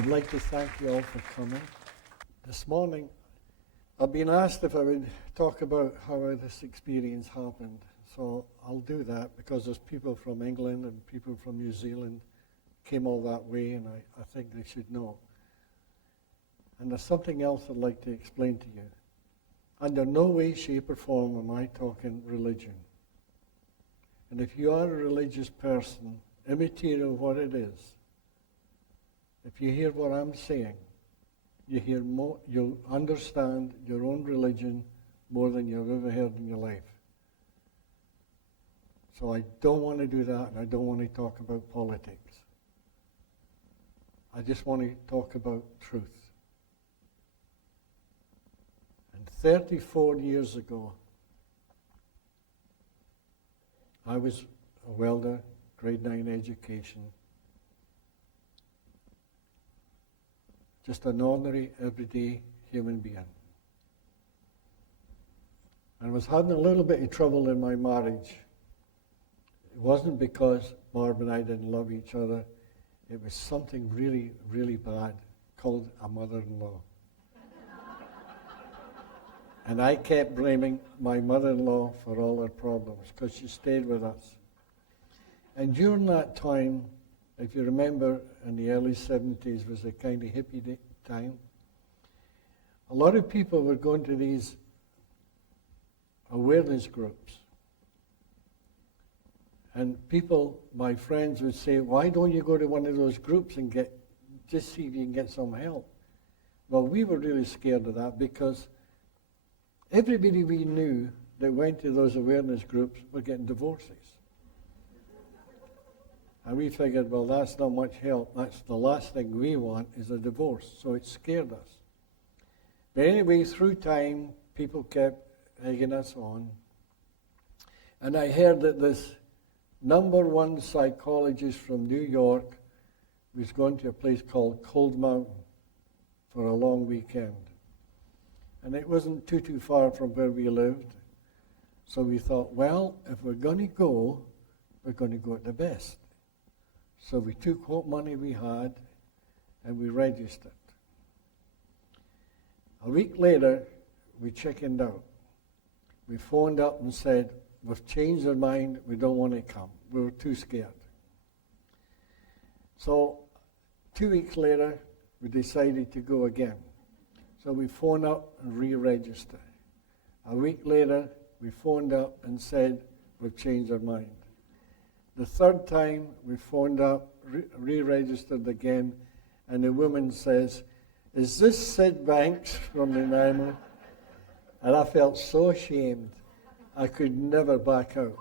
I'd like to thank you all for coming. This morning, I've been asked if I would talk about how this experience happened. So I'll do that because there's people from England and people from New Zealand came all that way, and I think they should know. And there's something else I'd like to explain to you. Under no way, shape, or form am I talking religion. And if you are a religious person, immaterial what it is, if you hear what I'm saying, you'll understand your own religion more than you've ever heard in your life. So I don't want to do that, and I don't want to talk about politics. I just want to talk about truth. And 34 years ago, I was a welder, grade 9 education. Just an ordinary, everyday human being. And I was having a little bit of trouble in my marriage. It wasn't because Barb and I didn't love each other. It was something really, really bad called a mother-in-law. And I kept blaming my mother-in-law for all her problems because she stayed with us. And during that time, if you remember, in the early 70s was a kind of hippie time. A lot of people were going to these awareness groups. And people, my friends, would say, why don't you go to one of those groups and just see if you can get some help? Well, we were really scared of that because everybody we knew that went to those awareness groups were getting divorces. And we figured, well, that's not much help. That's the last thing we want is a divorce. So it scared us. But anyway, through time, people kept egging us on. And I heard that this #1 psychologist from New York was going to a place called Cold Mountain for a long weekend. And it wasn't too far from where we lived. So we thought, well, if we're going to go, we're going to go at the best. So we took what money we had and we registered. A week later, we chickened out. We phoned up and said, we've changed our mind, we don't want to come. We were too scared. So 2 weeks later, we decided to go again. So we phoned up and re-registered. A week later, we phoned up and said, we've changed our mind. The third time, we phoned up, re-registered again, and the woman says, is this Sid Banks from the Nanaimo? And I felt so ashamed. I could never back out.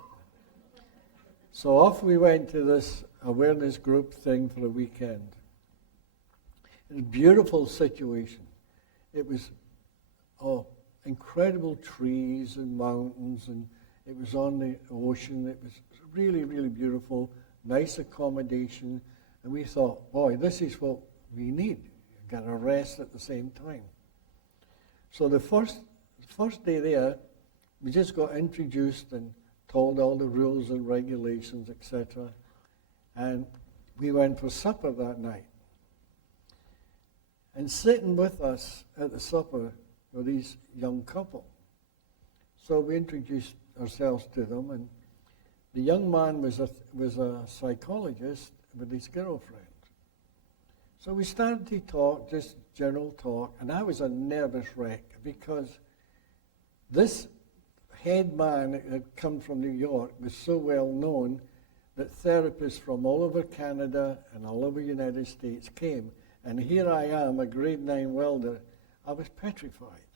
So off we went to this awareness group thing for a weekend. It was a beautiful situation. It was incredible trees and mountains, and it was on the ocean. It was really, really beautiful, nice accommodation. And we thought, boy, this is what we need. You've got to rest at the same time. So the first day there, we just got introduced and told all the rules and regulations, etc. And we went for supper that night. And sitting with us at the supper were these young couple. So we introduced ourselves to them, and the young man was a psychologist with his girlfriend. So we started to talk, just general talk, and I was a nervous wreck because this head man that had come from New York was so well known that therapists from all over Canada and all over the United States came. And here I am, a grade 9 welder. I was petrified.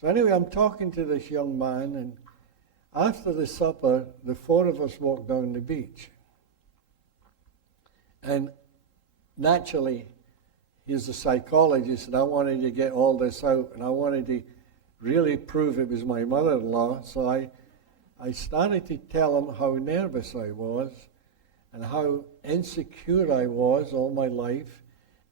So anyway, I'm talking to this young man, and after the supper, the four of us walked down the beach. And naturally, he's a psychologist, and I wanted to get all this out, and I wanted to really prove it was my mother-in-law. So I started to tell him how nervous I was and how insecure I was all my life,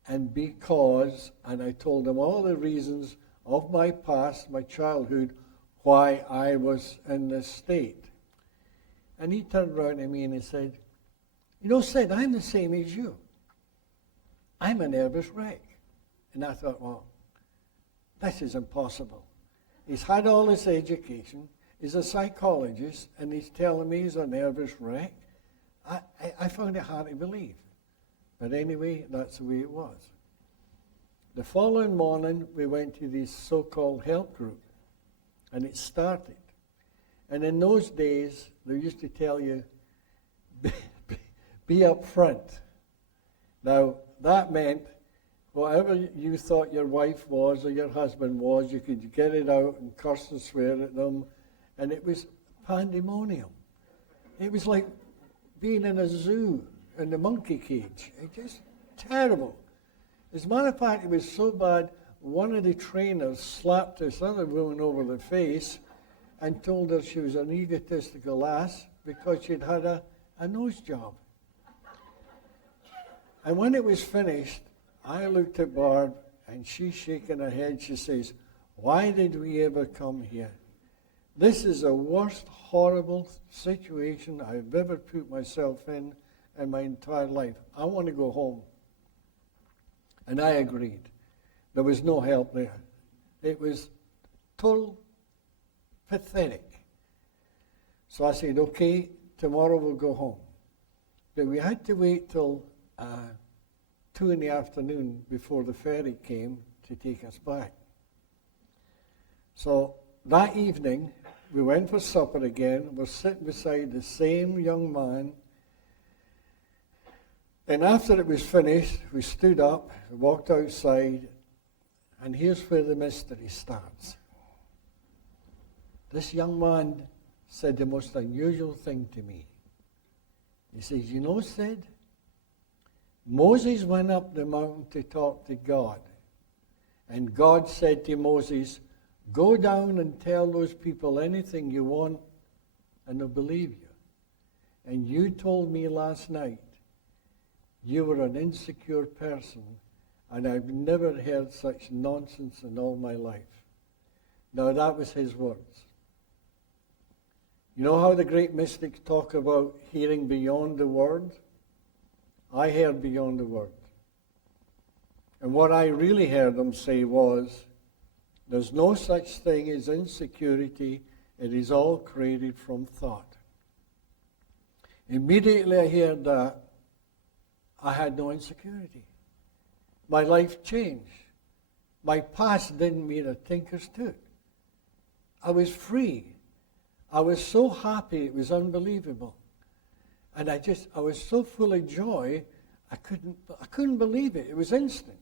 and I told him all the reasons of my past, my childhood, why I was in this state. And he turned around to me and he said, you know, Sid, I'm the same as you. I'm a nervous wreck. And I thought, well, this is impossible. He's had all this education, he's a psychologist, and he's telling me he's a nervous wreck. I found it hard to believe. But anyway, that's the way it was. The following morning, we went to this so-called help group, and it started. And in those days, they used to tell you, be up front. Now, that meant whatever you thought your wife was or your husband was, you could get it out and curse and swear at them. And it was pandemonium. It was like being in a zoo in the monkey cage. It just terrible. As a matter of fact, it was so bad, one of the trainers slapped this other woman over the face and told her she was an egotistical ass because she'd had a nose job. And when it was finished, I looked at Barb, and she's shaking her head. She says, why did we ever come here? This is the worst horrible situation I've ever put myself in my entire life. I want to go home. And I agreed. There was no help there. It was total pathetic. So I said, okay, tomorrow we'll go home. But we had to wait till 2 in the afternoon before the ferry came to take us back. So that evening, we went for supper again. We're sitting beside the same young man. And after it was finished, we stood up, walked outside, and here's where the mystery starts. This young man said the most unusual thing to me. He says, you know, Sid, Moses went up the mountain to talk to God. And God said to Moses, go down and tell those people anything you want, and they'll believe you. And you told me last night you were an insecure person, and I've never heard such nonsense in all my life. Now, that was his words. You know how the great mystics talk about hearing beyond the word? I heard beyond the word. And what I really heard them say was, there's no such thing as insecurity. It is all created from thought. Immediately I heard that, I had no insecurity. My life changed. My past didn't mean a tinker's tooth. I was free. I was so happy, it was unbelievable. And I was so full of joy, I couldn't believe it. It was instant.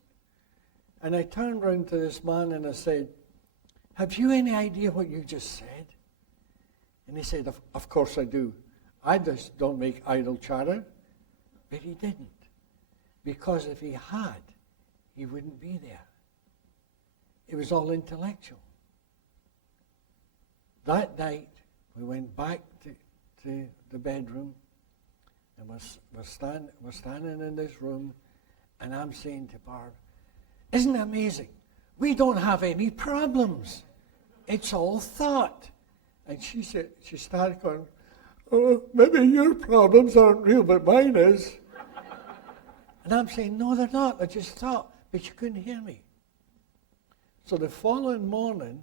And I turned around to this man and I said, have you any idea what you just said? And he said, of course I do. I just don't make idle chatter. But he didn't. Because if he had, he wouldn't be there. It was all intellectual. That night, we went back to the bedroom, and we're standing in this room, and I'm saying to Barb, isn't it amazing? We don't have any problems. It's all thought. And she started going, oh, maybe your problems aren't real, but mine is. And I'm saying, no, they're not. They're just thought. But you couldn't hear me. So the following morning,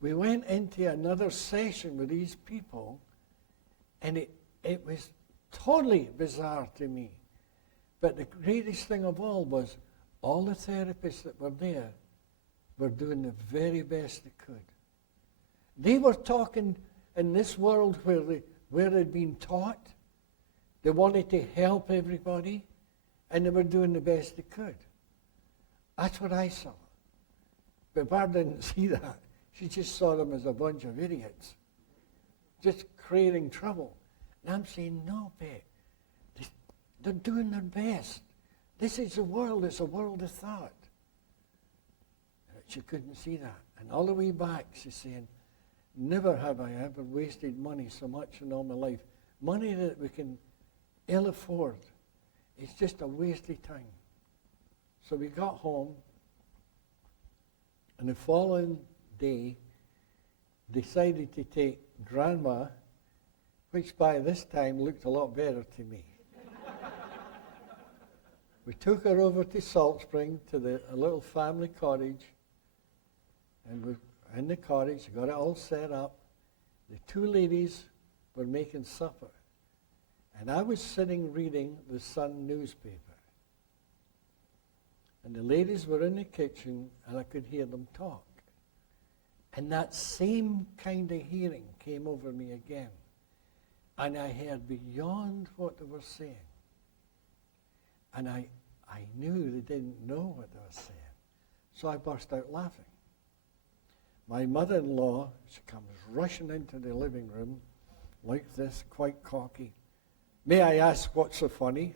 we went into another session with these people, and it was totally bizarre to me. But the greatest thing of all was all the therapists that were there were doing the very best they could. They were talking in this world where they'd been taught. They wanted to help everybody, and they were doing the best they could. That's what I saw. But Barb didn't see that. She just saw them as a bunch of idiots, just creating trouble. And I'm saying, no, babe, they're doing their best. This is the world. It's a world of thought. She couldn't see that. And all the way back, she's saying, never have I ever wasted money so much in all my life. Money that we can ill afford. It's just a waste of time. So we got home, and the following day, decided to take Grandma, which by this time looked a lot better to me. We took her over to Salt Spring to a little family cottage, and we in the cottage, got it all set up. The two ladies were making supper, and I was sitting reading the Sun newspaper. And the ladies were in the kitchen, and I could hear them talk. And that same kind of hearing came over me again. And I heard beyond what they were saying. And I knew they didn't know what they were saying. So I burst out laughing. My mother-in-law, she comes rushing into the living room like this, quite cocky. May I ask what's so funny?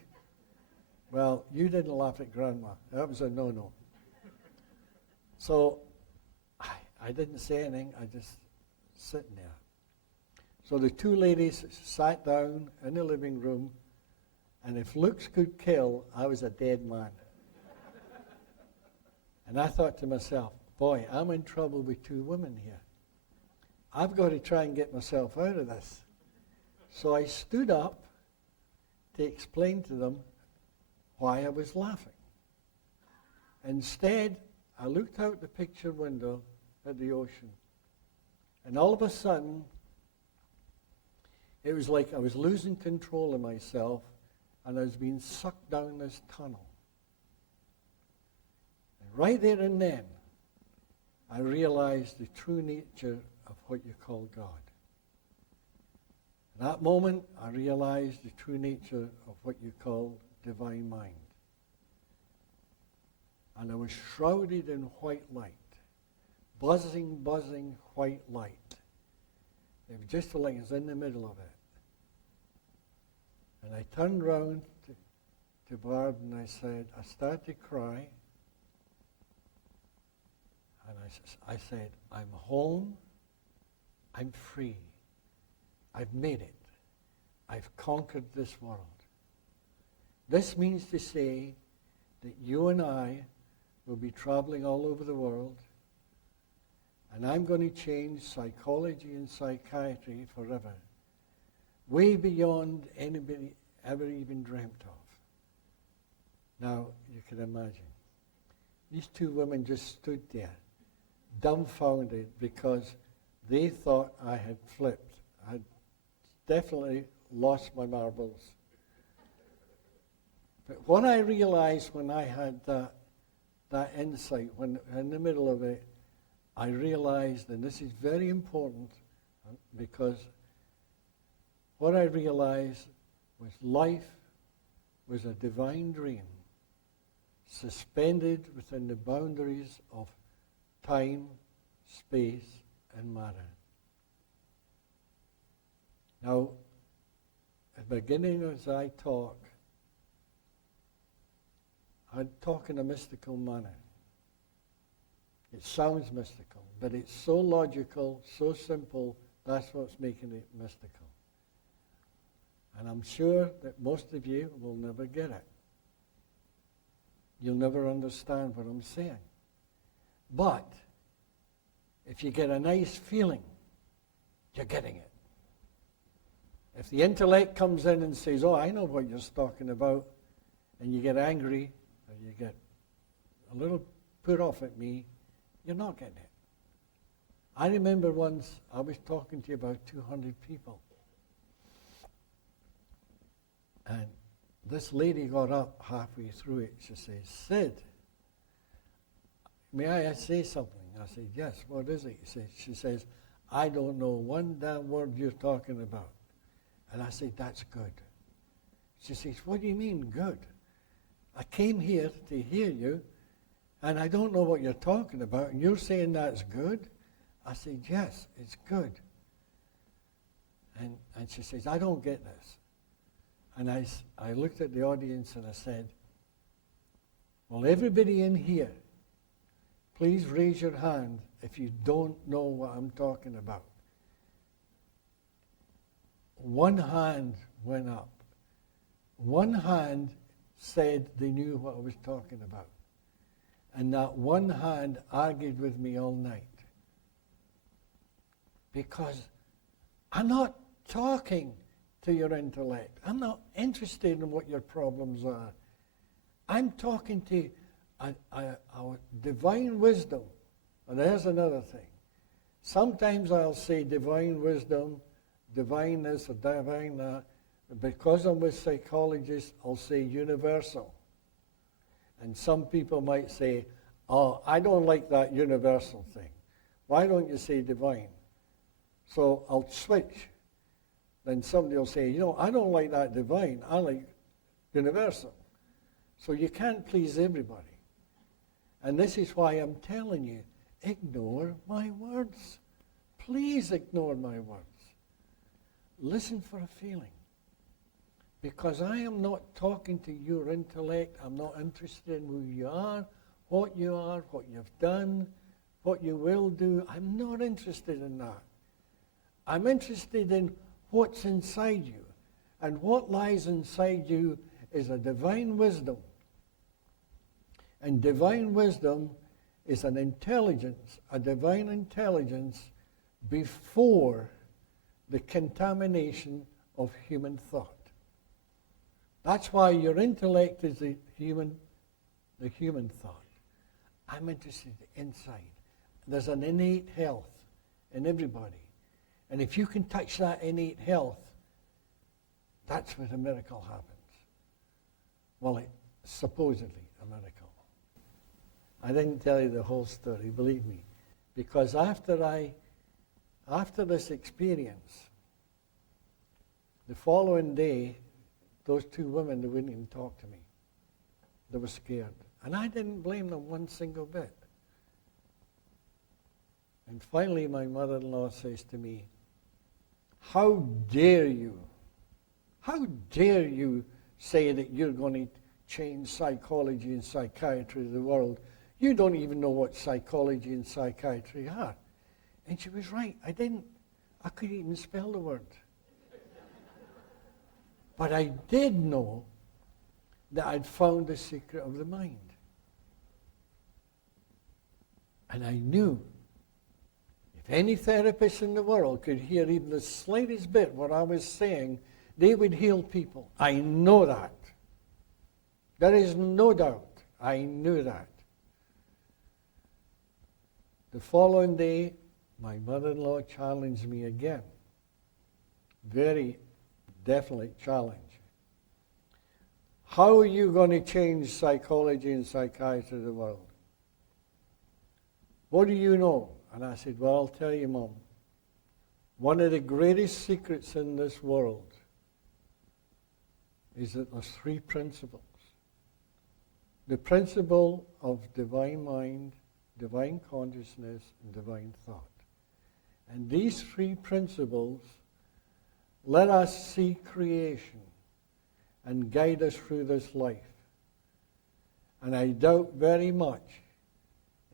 Well, you didn't laugh at Grandma. That was a no-no. So I didn't say anything. I just sitting there. So the two ladies sat down in the living room, and if looks could kill, I was a dead man. And I thought to myself, boy, I'm in trouble with two women here. I've got to try and get myself out of this. So I stood up to explain to them why I was laughing. Instead, I looked out the picture window at the ocean. And all of a sudden, it was like I was losing control of myself, and I was being sucked down this tunnel. And right there and then, I realized the true nature of what you call God. In that moment, I realized the true nature of what you call divine mind. And I was shrouded in white light, buzzing white light. It was just like I was in the middle of it. And I turned round to Barb and I said, I started to cry. And I said, I'm home, I'm free, I've made it, I've conquered this world. This means to say that you and I will be traveling all over the world, and I'm going to change psychology and psychiatry forever, way beyond anybody ever even dreamt of. Now, you can imagine. These two women just stood there, dumbfounded, because they thought I had flipped. I had definitely lost my marbles. But what I realized when I had that insight, when in the middle of it, I realized, and this is very important, because what I realized was life was a divine dream, suspended within the boundaries of time, space, and matter. Now, at the beginning as I talk, I talk in a mystical manner. It sounds mystical, but it's so logical, so simple, that's what's making it mystical. And I'm sure that most of you will never get it. You'll never understand what I'm saying. But if you get a nice feeling, you're getting it. If the intellect comes in and says, oh, I know what you're talking about, and you get angry, or you get a little put off at me, you're not getting it. I remember once I was talking to about 200 people. And this lady got up halfway through it. She says, Sid, may I say something? I said, yes, what is it? She says, I don't know one damn word you're talking about. And I said, that's good. She says, what do you mean, good? I came here to hear you, and I don't know what you're talking about, and you're saying that's good? I said, yes, it's good. And she says, I don't get this. And I looked at the audience and I said, well, everybody in here, please raise your hand if you don't know what I'm talking about. One hand went up. One hand said they knew what I was talking about. And that one hand argued with me all night. Because I'm not talking to your intellect. I'm not interested in what your problems are. I'm talking to a divine wisdom. And there's another thing. Sometimes I'll say divine wisdom, divine this or divine that. Because I'm with psychologists, I'll say universal. And some people might say, oh, I don't like that universal thing. Why don't you say divine? So I'll switch. Then somebody will say, I don't like that divine. I like universal. So you can't please everybody. And this is why I'm telling you, ignore my words. Please ignore my words. Listen for a feeling. Because I am not talking to your intellect. I'm not interested in who you are, what you've done, what you will do. I'm not interested in that. I'm interested in what's inside you. And what lies inside you is a divine wisdom. And divine wisdom is an intelligence, a divine intelligence before the contamination of human thought. That's why your intellect is the human thought. I'm interested inside. There's an innate health in everybody. And if you can touch that innate health, that's where the miracle happens. Well, it's supposedly a miracle. I didn't tell you the whole story, believe me. Because after this experience, the following day, those two women, they wouldn't even talk to me. They were scared. And I didn't blame them one single bit. And finally, my mother-in-law says to me, how dare you say that you're going to change psychology and psychiatry of the world? You don't even know what psychology and psychiatry are. And she was right. I couldn't even spell the word. But I did know that I'd found the secret of the mind. And I knew if any therapist in the world could hear even the slightest bit what I was saying, they would heal people. I know that. There is no doubt. I knew that. The following day, my mother-in-law challenged me again. Very definite challenge. How are you going to change psychology and psychiatry of the world? What do you know? And I said, well, I'll tell you, Mom. One of the greatest secrets in this world is that there's three principles. The principle of divine mind, divine consciousness, and divine thought. And these three principles let us see creation and guide us through this life. And I doubt very much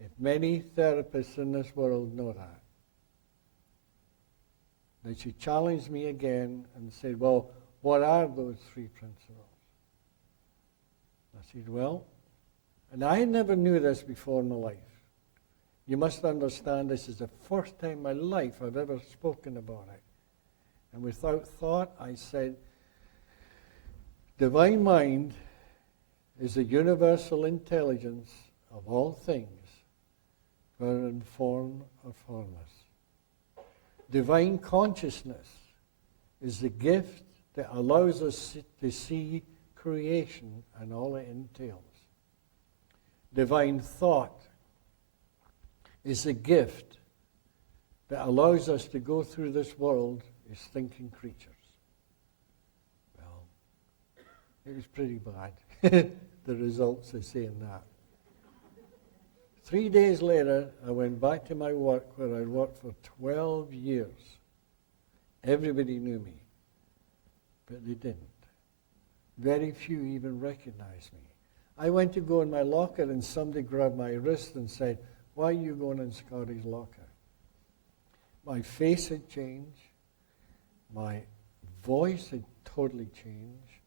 if many therapists in this world know that. Then she challenged me again and said, well, what are those three principles? I said, well, and I never knew this before in my life. You must understand this is the first time in my life I've ever spoken about it. And without thought, I said, divine mind is the universal intelligence of all things, whether in form or formless. Divine consciousness is the gift that allows us to see creation and all it entails. Divine thought is the gift that allows us to go through this world as thinking creatures. Well, it was pretty bad, the results of saying that. 3 days later, I went back to my work where I'd worked for 12 years. Everybody knew me, but they didn't. Very few even recognized me. I went to go in my locker and somebody grabbed my wrist and said, why are you going in Scotty's locker? My face had changed. My voice had totally changed.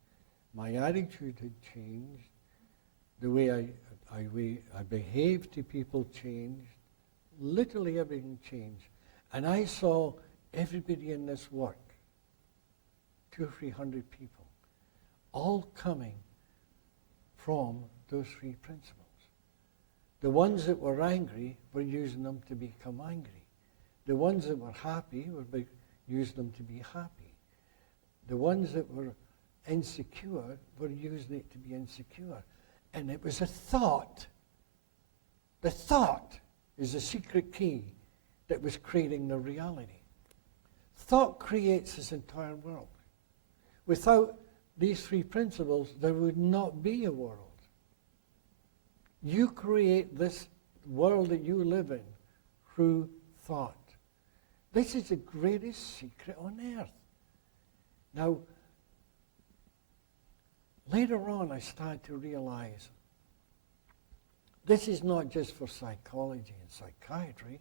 My attitude had changed. The way I behaved to people changed. Literally everything changed. And I saw everybody in this work, 200 or 300 people, all coming from those three principles. The ones that were angry were using them to become angry. The ones that were happy were using them to be happy. The ones that were insecure were using it to be insecure. And it was a thought. The thought is the secret key that was creating the reality. Thought creates this entire world. Without these three principles, there would not be a world. You create this world that you live in through thought. This is the greatest secret on earth. Now, later on, I started to realize this is not just for psychology and psychiatry.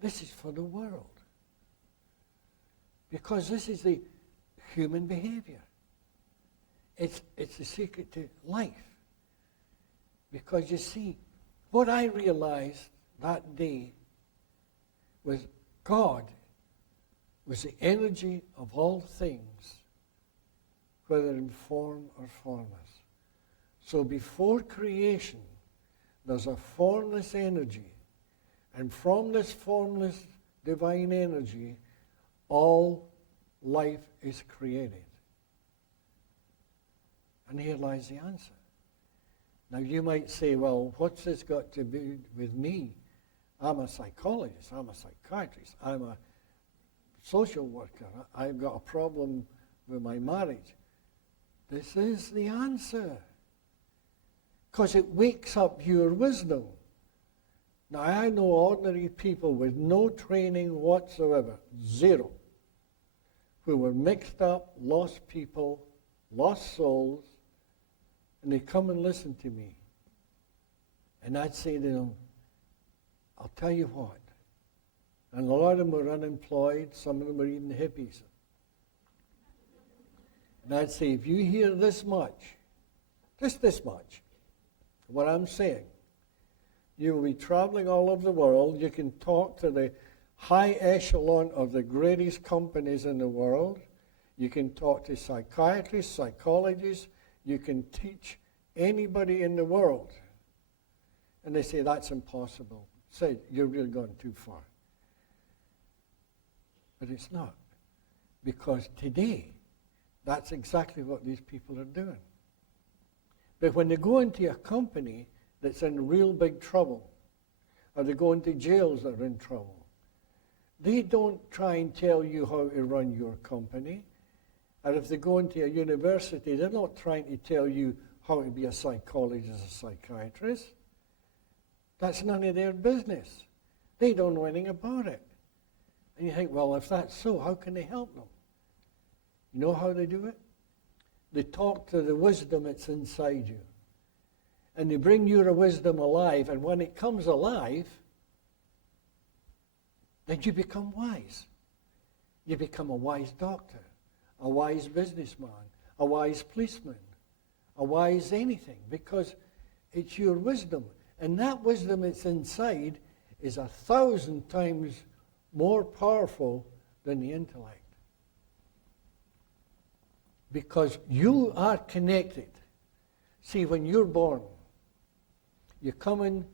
This is for the world. Because this is the human behavior. It's the secret to life. Because you see, what I realized that day was God was the energy of all things, whether in form or formless. So before creation, there's a formless energy. And from this formless divine energy, all life is created. And here lies the answer. Now you might say, well, what's this got to do with me? I'm a psychologist, I'm a psychiatrist, I'm a social worker, I've got a problem with my marriage. This is the answer. Because it wakes up your wisdom. Now I know ordinary people with no training whatsoever, zero, who were mixed up, lost people, lost souls, and they come and listen to me. And I'd say to them, I'll tell you what. And a lot of them were unemployed, some of them were even hippies. And I'd say, if you hear this much, just this much, what I'm saying, you will be traveling all over the world. You can talk to the high echelon of the greatest companies in the world. You can talk to psychiatrists, psychologists. You can teach anybody in the world. And they say, that's impossible. Say, you're really going too far. But it's not. Because today, that's exactly what these people are doing. But when they go into a company that's in real big trouble, or they go into jails that are in trouble, they don't try and tell you how to run your company. Or if they go into a university, they're not trying to tell you how to be a psychologist or psychiatrist. That's none of their business. They don't know anything about it. And you think, well, if that's so, how can they help them? You know how they do it? They talk to the wisdom that's inside you. And they bring your wisdom alive, and when it comes alive, then you become wise. You become a wise doctor, a wise businessman, a wise policeman, a wise anything, because it's your wisdom. And that wisdom that's inside is 1,000 times more powerful than the intellect. Because you are connected. See, when you're born, you come in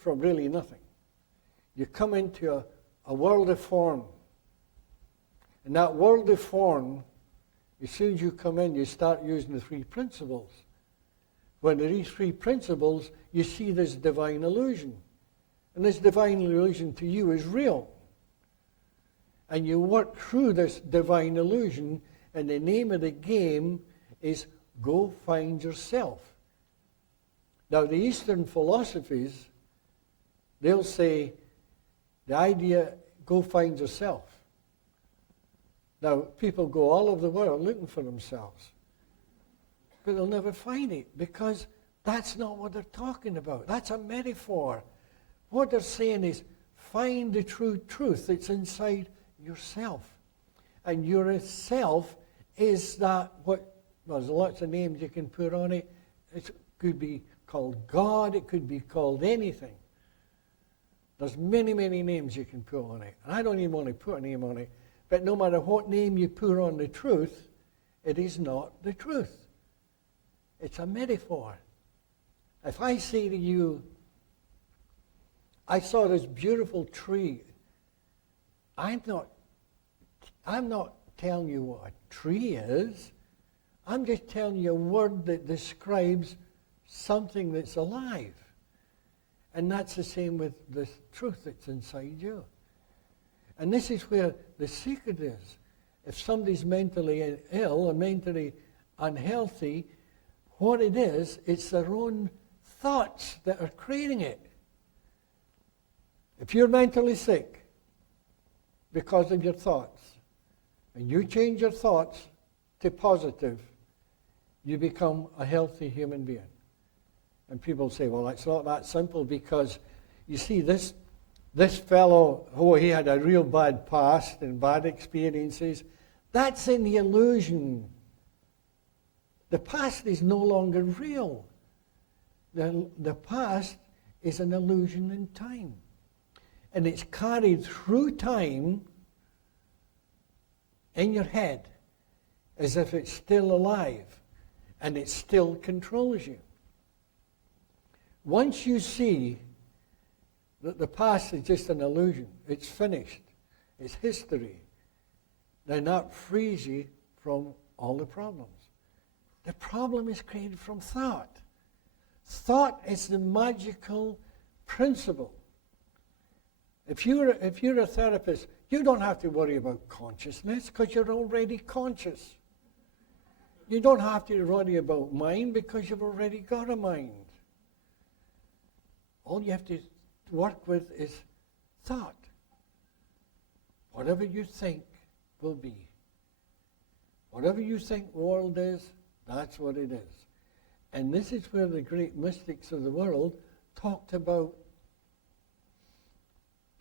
from really nothing. You come into a world of form. And that world of form, as soon as you come in, you start using the three principles. When these three principles, you see this divine illusion. And this divine illusion to you is real. And you work through this divine illusion, and the name of the game is go find yourself. Now, the Eastern philosophies, they'll say the idea, go find yourself. Now, people go all over the world looking for themselves. But they'll never find it, because that's not what they're talking about. That's a metaphor. What they're saying is, find the true truth that's inside yourself. And your self is that well, there's lots of names you can put on it. It could be called God. It could be called anything. There's many, many names you can put on it. And I don't even want to put a name on it. But no matter what name you put on the truth, it is not the truth. It's a metaphor. If I say to you, I saw this beautiful tree, I'm not telling you what a tree is. I'm just telling you a word that describes something that's alive. And that's the same with the truth that's inside you. And this is where the secret is. If somebody's mentally ill or mentally unhealthy, what it is, it's their own thoughts that are creating it. If you're mentally sick because of your thoughts, and you change your thoughts to positive, you become a healthy human being. And people say, well, it's not that simple, because you see, this fellow, he had a real bad past and bad experiences. That's in the illusion. The past is no longer real. The past is an illusion in time. And it's carried through time in your head as if it's still alive and it still controls you. Once you see that the past is just an illusion, it's finished, it's history, then that frees you from all the problems. The problem is created from thought. Thought is the magical principle. If you're a therapist, you don't have to worry about consciousness because you're already conscious. You don't have to worry about mind because you've already got a mind. All you have to work with is thought. Whatever you think will be. Whatever you think the world is, that's what it is. And this is where the great mystics of the world talked about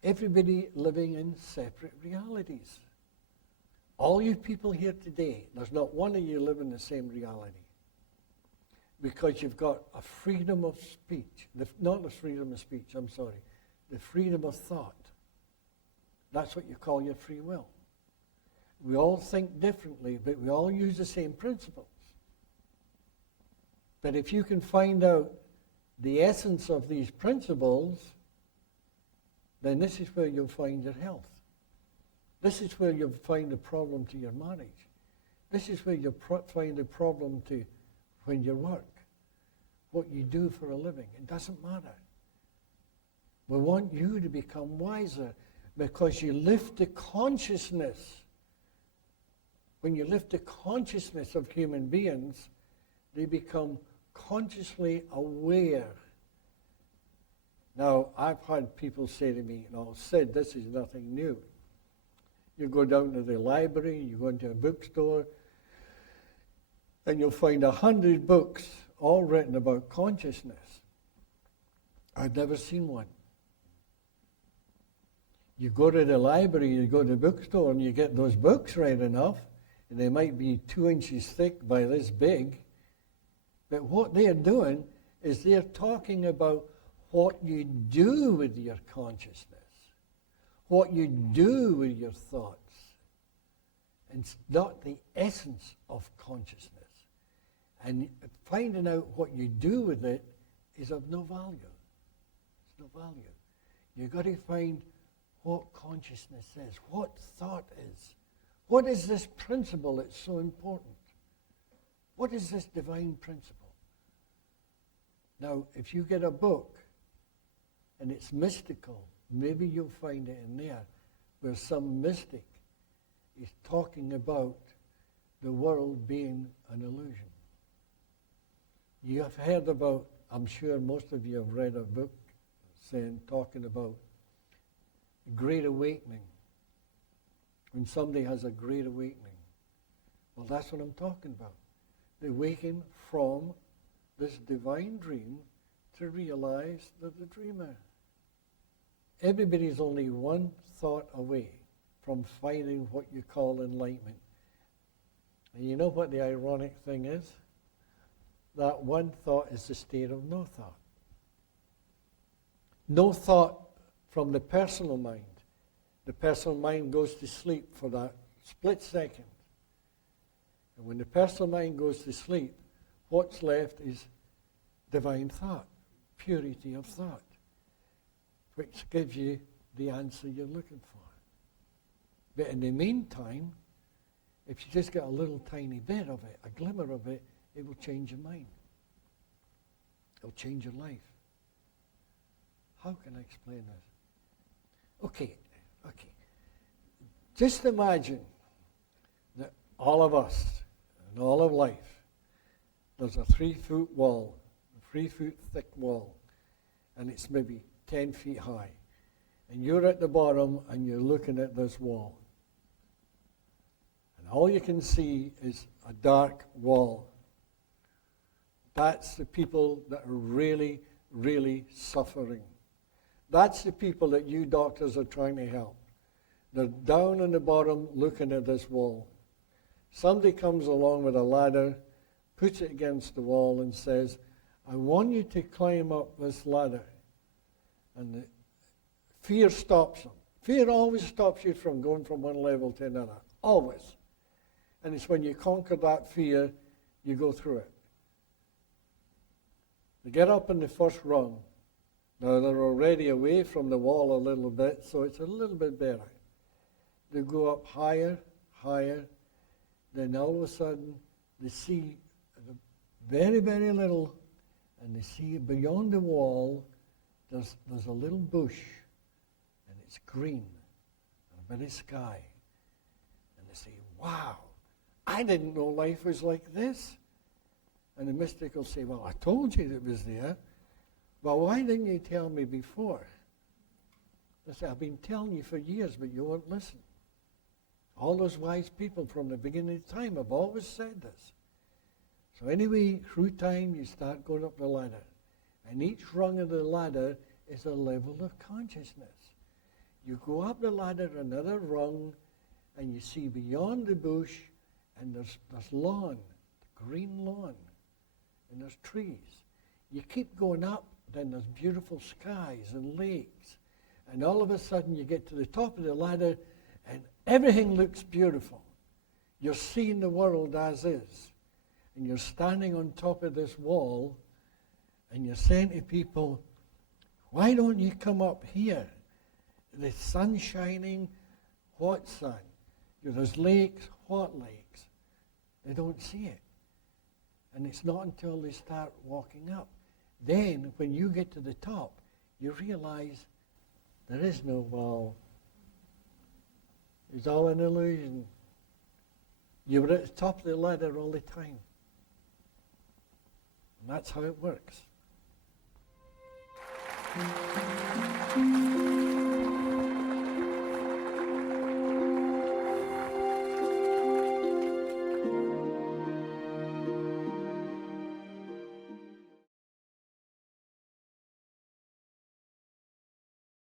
everybody living in separate realities. All you people here today, there's not one of you living the same reality. Because you've got a freedom of speech. Not the freedom of speech, I'm sorry. The freedom of thought. That's what you call your free will. We all think differently, but we all use the same principles. But if you can find out the essence of these principles, then this is where you'll find your health. This is where you'll find a problem to your marriage. This is where you'll find a problem to when you work, what you do for a living. It doesn't matter. We want you to become wiser because you lift the consciousness. When you lift the consciousness of human beings, they become consciously aware. Now, I've had people say to me, Sid, this is nothing new. You go down to the library, you go into a bookstore, and you'll find 100 books all written about consciousness. I've never seen one. You go to the library, you go to the bookstore, and you get those books read enough, and they might be 2 inches thick by this big, but what they're doing is they're talking about what you do with your consciousness, what you do with your thoughts. It's not the essence of consciousness. And finding out what you do with it is of no value. It's no value. You've got to find what consciousness is, what thought is. What is this principle that's so important? What is this divine principle? Now, if you get a book and it's mystical, maybe you'll find it in there where some mystic is talking about the world being an illusion. You have heard about, I'm sure most of you have read a book talking about Great Awakening. When somebody has a great awakening. Well, that's what I'm talking about. They awaken from this divine dream to realize they're the dreamer. Everybody's only one thought away from finding what you call enlightenment. And you know what the ironic thing is? That one thought is the state of no thought. No thought from the personal mind. The personal mind goes to sleep for that split second. And when the personal mind goes to sleep, what's left is divine thought, purity of thought, which gives you the answer you're looking for. But in the meantime, if you just get a little tiny bit of it, a glimmer of it, it will change your mind. It'll change your life. How can I explain this? Okay. Just imagine that all of us, and all of life, there's a 3-foot wall, a 3-foot thick wall, and it's maybe 10 feet high. And you're at the bottom and you're looking at this wall. And all you can see is a dark wall. That's the people that are really, really suffering. That's the people that you doctors are trying to help. They're down on the bottom looking at this wall. Somebody comes along with a ladder, puts it against the wall and says, I want you to climb up this ladder. And the fear stops them. Fear always stops you from going from one level to another. Always. And it's when you conquer that fear, you go through it. They get up in the first rung. Now they're already away from the wall a little bit, so it's a little bit better. They go up higher, higher. Then all of a sudden, they see very, very little, and they see beyond the wall, there's a little bush, and it's green, and a bit of sky. And they say, wow, I didn't know life was like this. And the mystic will say, well, I told you it was there. Well, why didn't you tell me before? They say, I've been telling you for years, but you won't listen. All those wise people from the beginning of time have always said this. So anyway, through time, you start going up the ladder. And each rung of the ladder is a level of consciousness. You go up the ladder another rung, and you see beyond the bush, and there's lawn, green lawn, and there's trees. You keep going up, then there's beautiful skies and lakes. And all of a sudden, you get to the top of the ladder, and everything looks beautiful. You're seeing the world as is. And you're standing on top of this wall, and you're saying to people, why don't you come up here? The sun's shining. What sun? There's lakes. What lakes? They don't see it. And it's not until they start walking up. Then, when you get to the top, you realize there is no wall. It's all an illusion. You were at the top of the ladder all the time. And that's how it works.